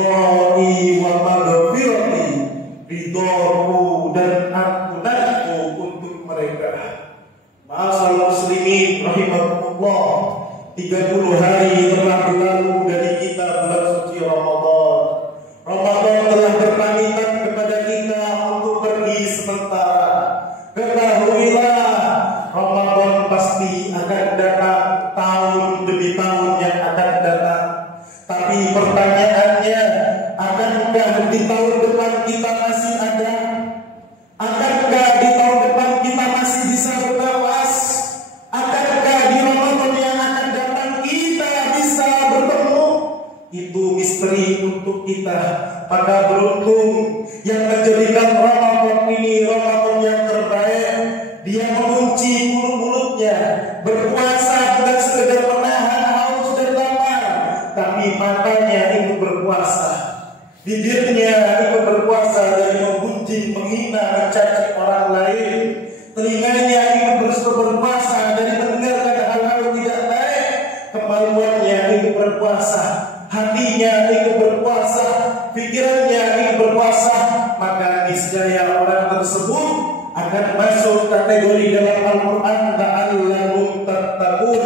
ridhoi wa maghfirati, ridhoku dan ampunanku untuk mereka. Ma'asyiral muslimin rahimakumullah, 30 hari telah berlalu dari kita bulan suci Ramadan. Ramadan telah berpamitan kepada kita untuk pergi sementara. Ketahuilah, Ramadan pasti akan datang tahun demi tahun yang akan datang. Tapi pertanyaannya, akankah di tahun depan kita masih ada? Akankah di tahun depan kita masih bisa bernapas? Akankah di Ramadan yang akan datang kita bisa bertemu? Itu misteri untuk kita. Maka beruntung yang menjadikan Ramadan ini Ramadan yang terbaik. Dia mengunci mulut-mulutnya, berpuasa bukan sekedar menahan haus dan lapar, tapi matanya ikut berpuasa, bibirnya ikut berpuasa dari menggunjing, menghina, mencaci orang lain, telinganya ikut berpuasa dari mendengarkan hal-hal yang tidak baik, kemaluannya ikut berpuasa, hatinya ikut berpuasa, pikirannya ikut berpuasa. Maka niscaya orang tersebut akan masuk kategori dalam Al-Quran la'allakum tattaqun.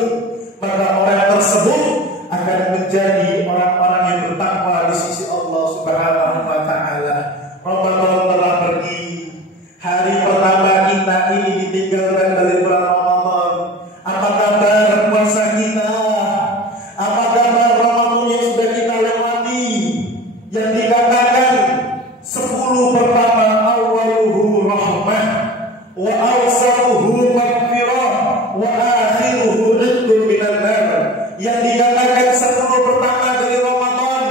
Maka orang tersebut akan menjadi orang-orang yang bertakwa di sisi Allah Subhanahu wa taala. Ramadan telah pergi. Hari pertama kita ini ditinggalkan dari bulan Ramadan. Apa kabar puasa kita? Apa kabar Ramadan yang sudah kita lewati? Yang dikatakan 10 pertama awaluhu rahmah wa awsaluhu maghfirah wa akhiruhu ridqun minan nar. Yang dikatakan 10 pertama dari Ramadan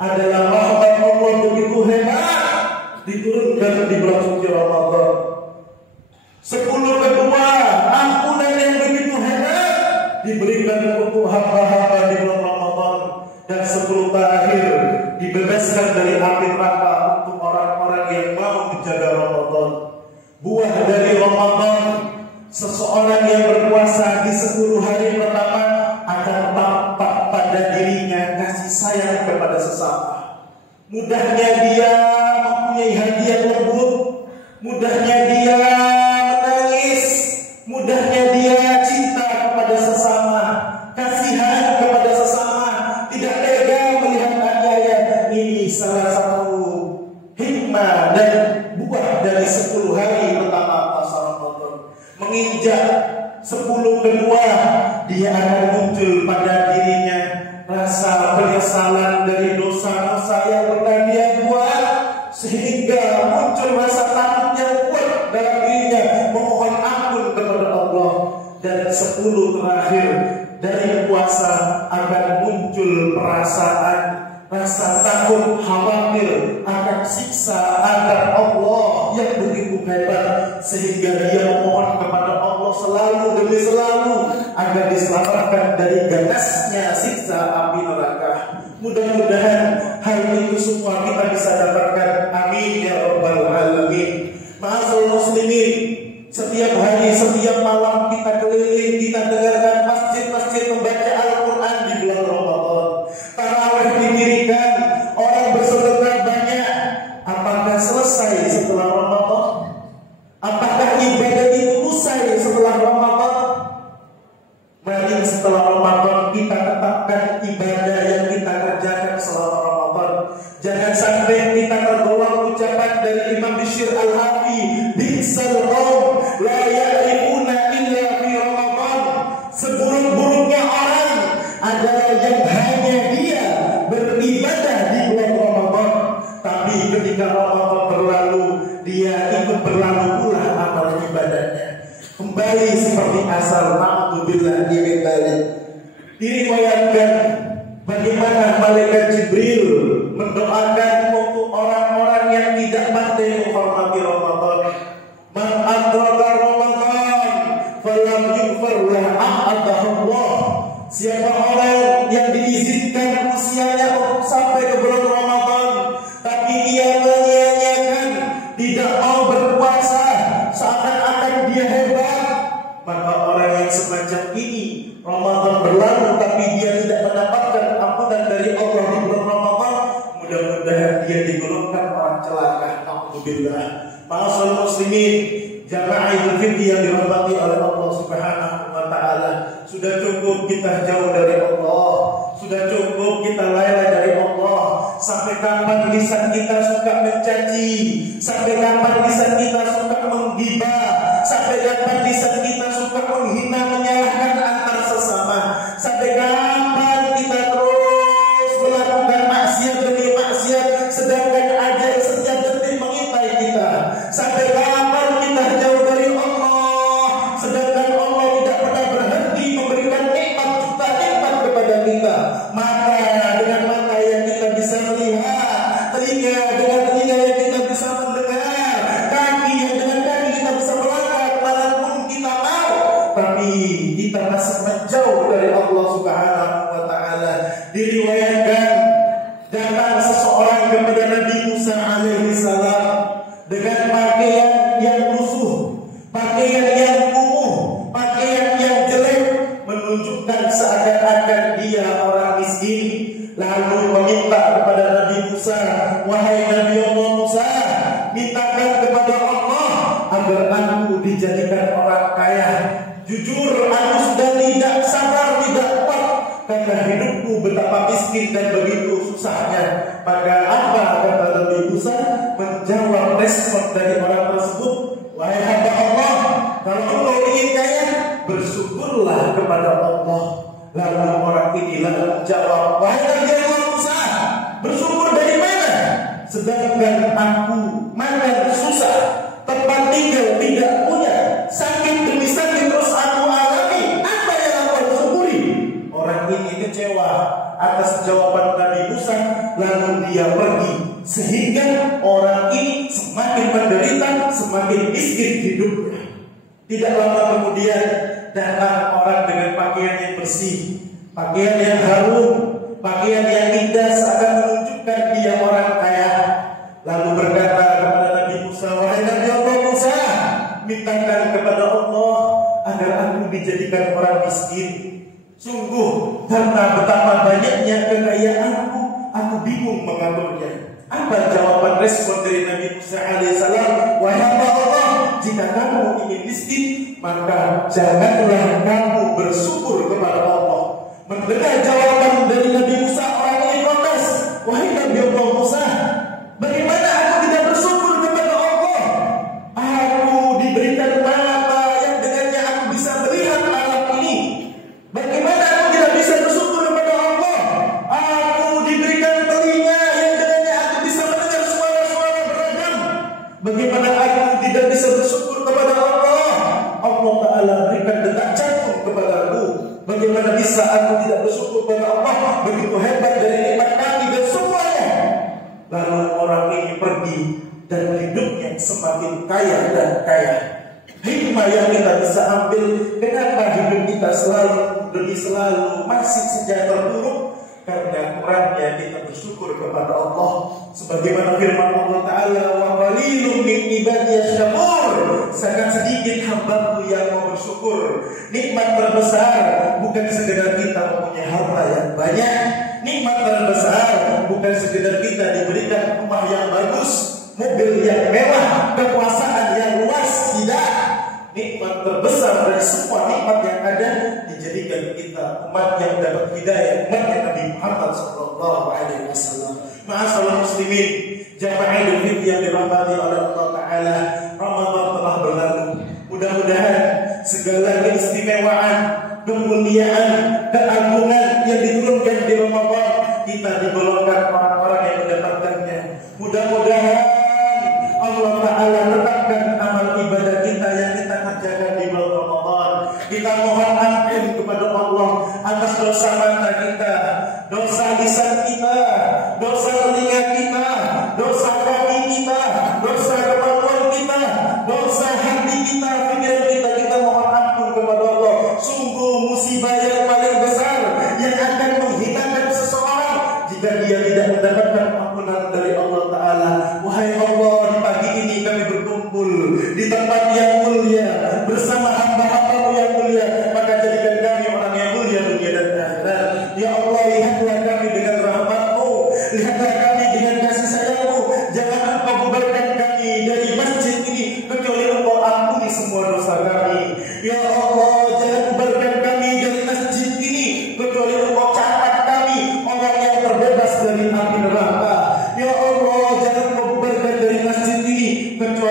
adalah rahmat Allah begitu hebat diturunkan di bulan suci Ramadan. 10 kedua, ampunan yang begitu hebat diberikan untuk hamba-hamba di bulan Ramadan. Dan 10 terakhir dibebaskan dari api neraka untuk orang-orang yang mau menjaga Ramadan. Buah dari Ramadan, seseorang yang berpuasa di 10 hari pertama akan tampak pada dirinya kasih sayang kepada sesama. Mudahnya dia mempunyai hati yang lembut, mudahnya dia menangis, mudahnya dia cinta kepada sesama, kasihan kepada sesama, tidak tega melihat adanya. Ini salah satu hikmah dan buah dari 10 hari pertama puasa Ramadan. Menginjak 10 kedua, dia akan muncul pada dirinya rasa penyesalan dari dosa-dosa yang pernah dia buat, sehingga muncul rasa takut yang kuat dalam dirinya, memohon ampun kepada Allah. Dan 10 terakhir dari puasa akan muncul perasaan rasa takut, khawatir akan siksa azab Allah yang begitu hebat, sehingga dia memohon kepada Allah selalu demi selalu agar diselamatkan dari ganasnya siksa api neraka. Mudah-mudahan hal itu semua kita bisa dapatkan. Amin ya rabbal alamin. Ma'asyiral muslimin, setiap hari, setiap malam kita keliling, kita dengarkan masjid-masjid membaca Al-Quran di bulan Ramadan. Tarawih didirikan, orang bersedekah banyak. Apakah selesai setelah Ramadan? Apakah ibadah itu usai setelah Ramadan? Mari setelah Ramadan kita tetapkan ibadah yang kita kerjakan selama Ramadan. Jangan sampai kita tergolong ucapan dari Imam Bishr Al-Hafi, bi'sal qaum la ya'rifuna illa fi Ramadan. Seburuk-buruknya orang adalah yang hanya dia beribadah di bulan Ramadan, tapi ketika Ramadan berlalu, dia ikut berlalu pula amal ibadahnya. Kembali seperti asal, na'udzubillah min dzalik. Diriwayatkan bagaimana malaikat Jibril mendoakan untuk orang-orang yang tidak pandai menghormati Ramadan. Man adraka Ramadan falam yughfar lahu ahadahullah. Siapa orang yang diizinkan usianya untuk sampai ke bulan Ramadan, tapi ia menyia-nyiakan, tidak mau berpuasa seakan-akan dia hebat, maka orang yang semacam ini Ramadan berlalu tapi dia tidak mendapatkan ampunan dari Allah di bulan Ramadan, mudah Alhamdulillah. Ma'asyiral muslimin, jamaah Idul Fitri yang dirahmati oleh Allah Subhanahu wa taala. Sudah cukup kita jauh dari Allah. Sudah cukup kita lalai dari Allah. Sampai kapan lisan kita suka mencaci? Sampai kapan lisan kita suka menggibah? Sampai kapan lisan kita suka menghina, menyalahkan antar sesama? Sampai kapan kita terus melakukan maksiat demi maksiat, sedangkan ajal setiap detik mengintai kita? Sampai kapan kita jauh dari Allah, sedangkan Allah tidak pernah berhenti memberikan nikmat juta nikmat kepada kita? Maka dengan mata yang kita bisa melihat, telinga dengan telinga yang kita bisa mendengar, kaki yang dengan kaki kita bisa melangkah kemanapun kita mau, tapi kita masih menjauh dari Allah Subhanahu wa taala. Diriwayatkan datang seseorang kepada Nabi Musa alaihi salam dengan pakaian yang lusuh, pakaian yang kumuh, pakaian yang jelek, menunjukkan seakan-akan dia orang miskin. Lalu meminta kepada Nabi Musa, wahai Nabi Allah Musa, mintakan kepada Allah agar aku dijadikan orang kaya. Jujur, aku sudah tidak sabar, tidak kuat, karena hidupku betapa miskin dan begitu susahnya. Maka apa kata Nabi Musa? Menjawab respon dari orang tersebut, wahai hamba Allah, kalau engkau ingin kaya, bersyukurlah kepada Allah. Lalu orang inilah menjawab, wahai Nabi Allah Musa, bersyukur dari mana? Sedangkan aku makan susah, tempat tinggal tidak punya, sakit demi sakit terus aku alami, apa yang aku syukuri? Orang ini kecewa atas jawaban Nabi Musa, lalu dia pergi, sehingga orang ini semakin menderita, semakin miskin hidupnya. Tidak lama kemudian datang orang dengan pakaian yang bersih, pakaian yang harum, pakaian yang indah, seakan menunjukkan dia orang kaya. Lalu berkata kepada Nabi Musa, wahai Nabi Allah Musa, mintakan kepada Allah agar aku dijadikan orang miskin. Sungguh karena betapa banyaknya kekayaanku, aku bingung mengaturnya. Apa jawaban respon dari Nabi Musa alaihissalam? Wahai hamba Allah, jika kamu ingin miskin, maka janganlah kamu bersyukur kepada Allah. Mendengar jawaban dari Nabi Musa, orang ini protes, wahai Nabi Allah Musa, bagaimana aku tidak bersyukur kepada Allah? Aku diberikan mata yang dengannya aku bisa melihat alam ini. Bagaimana aku tidak bisa bersyukur kepada Allah? Aku diberikan telinga yang dengannya aku bisa mendengar suara-suara beragam. Bagaimana aku tidak bisa bersyukur kepada Allah? Allah Ta'ala berikan detak jantung kepadaku. Bagaimana bisa aku tidak bersyukur kepada Allah? Begitu hebat dari nikmat kami dan semuanya. Lalu orang ini pergi dan hidupnya semakin kaya dan kaya. Hikmah yang kita bisa ambil, kenapa hidup kita selalu demi selalu masih saja terpuruk? Karena kurangnya kita bersyukur kepada Allah. Sebagaimana firman Allah Ta'ala, wa qalilun min ibadiyasy syakur, sangat sedikit hambaku yang mau bersyukur. Nikmat terbesar bukan sekedar kita mempunyai harta yang banyak. Nikmat terbesar bukan sekedar kita diberikan rumah yang bagus, mobil yang mewah, kekuasaan yang luas. Tidak. Nikmat terbesar dari semua nikmat yang ada dijadikan kita umat yang dapat hidayah, umat Nabi Muhammad sallallahu alaihi wasallam. Ma'asyiral muslimin, jamaah Idul Fitri yang dirahmati oleh Allah Ta'ala, Ramadan telah berlalu. Mudah-mudahan segala keistimewaan, kemuliaan, keagungan yang diturunkan di Ramadan, kita digolongkan orang-orang yang mendapatkannya. Mudah-mudahan Allah Ta'ala tetapkan amal ibadah kita yang kita kerjakan di bulan Ramadan. Kita mohon ampun kepada Allah atas dosa mata kita, dosa lisan kita, dosa telinga kita, dosa kaki kita, dosa kemampuan kita, dosa hati kita, pikiran kita. Kita mohon ampun kepada Allah. Sungguh musibah yang paling besar yang akan menghinakan seseorang jika dia tidak mendapatkan ampunan dari Allah Ta'ala. Wahai Allah, di pagi ini kami berkumpul di tempat yang mulia bersama hamba-hamba-Mu yang mulia, maka jadikan kami orang yang mulia dunia dan akhirat. Ya Allah, lihatlah kami dengan rahmat-Mu, lihatlah kami dengan kasih sayang-Mu. Jangan Engkau bubarkan kami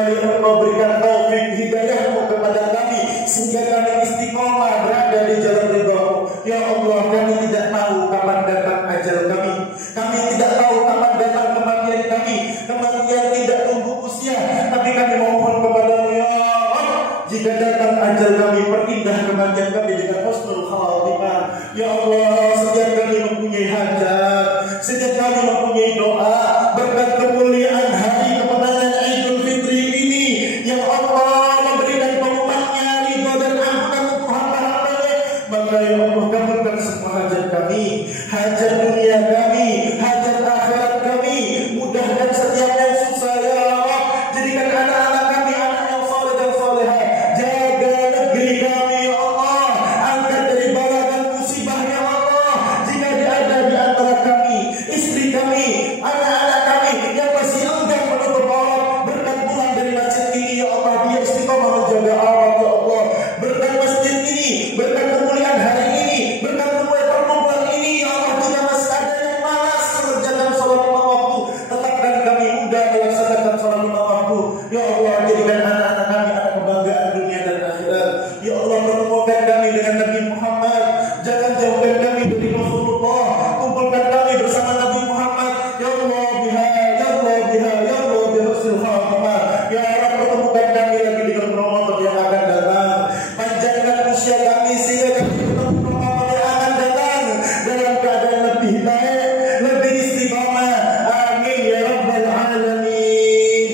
kembali Engkau berikan taufik hidayah-Mu kepada kami sehingga kami istiqomah berada di jalan ridha-Mu. Ya Allah, kami tidak tahu kapan datang ajal kami. Kami tidak tahu kapan datang kematian kami. Kematian tidak tunggu usia, tapi kami mohon kepada-Mu ya Allah, jika datang ajal kami, perindah kematian kami dengan husnul khatimah. Ya Allah, setiap kami mempunyai hajat, setiap kami mempunyai doa berkat kemuliaan hari kemenangan Idul Fitri ini, yang Allah memberikan pengumumannya ridha dan ampunan untuk hamba-hamba-Nya. Maka ya Allah, kabulkan semua hajat kami, hajat dunia kami, hajat akhirat kami. Mudahkan setiap yang susah ya Allah. Jadikan anak-anak kami anak yang saleh dan salehah. Jaga negeri kami ya Allah. Angkat dari bala dan musibah ya Allah. Jika ada di antara kami, istri kami, anak-anak kami yang masih enggan menutup aurat, berkat pulang dari masjid ini ya Allah, dia istiqomah menjaga aurat ya Allah. Berkat masjid ini, berkat kemuliaan hari ini, berkat kemuliaan pertemuan ini ya Allah, jika masih ada yang malas mengerjakan sholat lima waktu, tetapkan kami mudah melaksanakan sholat lima waktu ya Allah. Jadikan anak-anak kami anak kebanggaan dunia dan akhirat ya Allah. Pertemukan kami dengan Nabi Muhammad, jangan jauhkan kami dari Rasulullah. Kumpulkan kami bersama Nabi Muhammad ya Allah biha ya Allah biha ya Allah biha husnul khatimah ya Allah. Pertemukan kami lagi dengan Ramadan yang akan datang. Panjangkan usia kami sehingga kami bertemu Ramadan yang akan datang dalam keadaan lebih baik, lebih istiqamah. Amin ya rabbal alamin.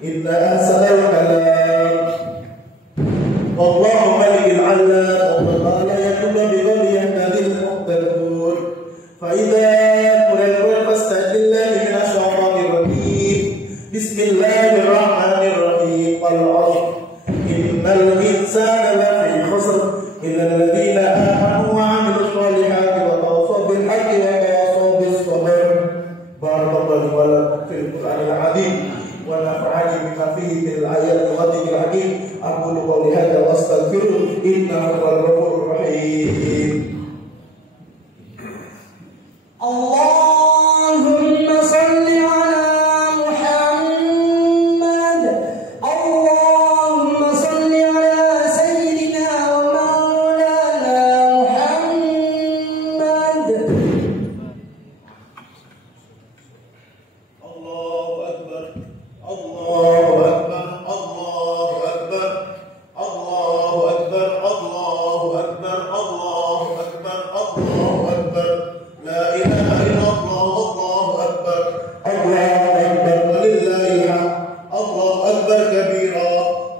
Inna ahsanal kalam wallahu malikul alam wa ta'ala yakunu bi qawli yahdil muhtadun. Fa idza qulil fasta'idillah min asyaitanir rajim. Bismillahirrahmanirrahim. Wal 'ashr innal insana lafi khusr illa alladhina amanu wa 'amilus solihati wa tawassaw bil haqqi wa tawassaw bis sabr. Barakallahu wa lakum fil Qur'anil 'azim wa nafa'ani bima fihi min al-ayati wa dhikril hakim. Aqulu qawli hadza wa astaghfiruh innahu huwal ghafurur rahim. Allahumma salli ala Muhammad. Allahumma salli ala sayyidina wa maulana Muhammad. Allahu akbar, Allahu akbar, Allahu akbar, Allahu akbar, Allahu akbar, Allahu akbar, Allahu akbar. La ilaha illallah, Allahu akbar, Allahu akbar, walillahil hamd. Allahu akbar kabira,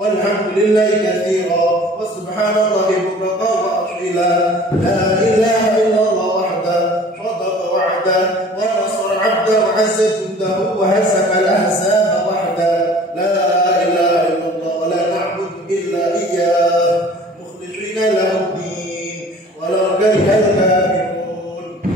walhamdulillahi katsira, wa subhanallahi bukratan wa asila. La ilaha illallah wahda, sadaqa wa'da, wa nasara 'abda, wa 'azza jundahu, wa hasaka al-ahzaba wahda. La ilaha illallah, wa la na'budu illa iyyah, mukhlishina lahu din, wa la kariha al-kafirun.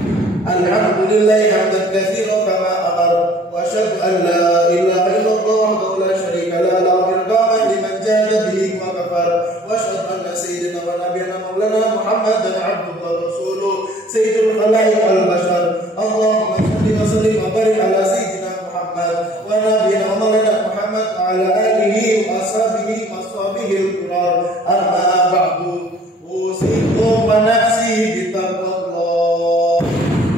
Alhamdulillahi hamdan katsiran kama amar, wa asyhadu an la ilaha illallah wahdahu la syarika lah, lahu irqaman liman jahada bihi wa kafar. Wa asyhadu anna sayyidina wa nabiyyana maulana Muhammadan 'abduhu wa rasuluh, sayyidul khalaiq wal bashar. Allahumma shalli wa sallim wa barik ala sayyidina Muhammad wa nabiyyina maulana Muhammad wa ala alihi wa ashabihi wa sahbihi al-kiram. Amma ba'du, usikum wa nafsi bitaqwa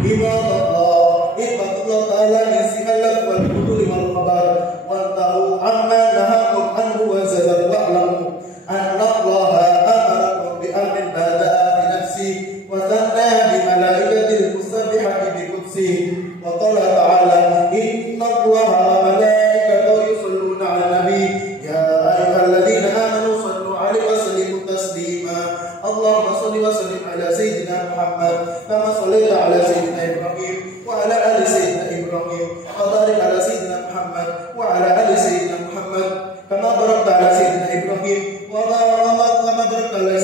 ibadallah, ibadallah ta'ala nisihalak wal buduri wal khabar wa ta'u amma nahakum anhu wa zadar wa'lamu anna allaha amarakum bi amrin bada'a bi nafsi wa thanna bi malaikatil musabbihati bi qudsi wa qala ta'ala inna allaha wa malaikatahu yusalluna 'alan nabi ya ayyuhalladzina amanu sallu 'alaihi wa sallimu taslima. Allahumma shalli wa sallim ala sayyidina Muhammad kama shallaita ala sayyidina Ibrahim wa ala ali sayyidina Ibrahim wa barik ala sayyidina Muhammad wa ala ali sayyidina Muhammad kama barakta ala sayyidina Ibrahim wa barakta ala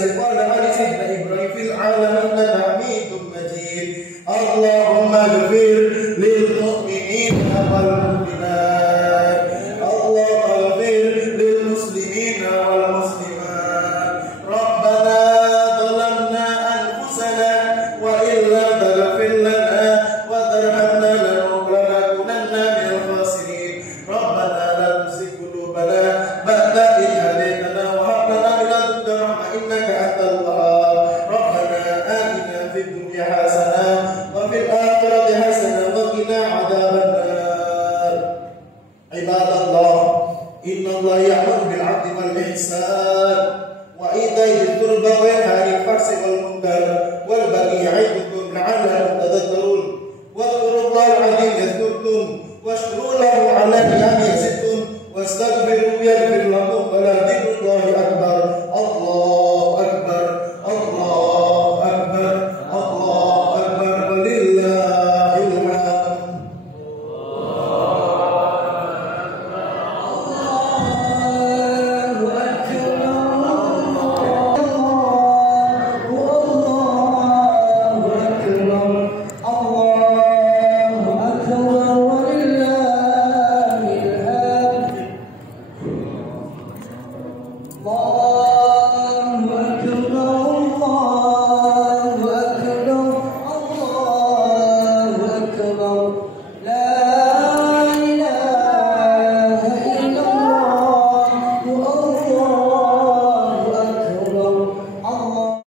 sayyidina Ibrahim fil alamin innaka Hamidum Majid. Allahumma ighfir lil mu'minina wal mu'minat. Allahumma ighfir lil muslimina wal muslimat. Rabbana zalamna anfusana wa illa taghfir lana wa tarhamna lanakunanna minal khasirin. Rabbana la tuzigh qulubana 'adli wal ihsan wa ita'i dzil qurba wa yanha 'anil fahsya'i wal munkar wal baghi ya'idukum la'allakum tadhakkarun. Wadhkurullaha al-'azim yadhkurkum washkuru lahu 'ala ni'amihi yazidkum wastaghfiruhu yaghfir lakum wa la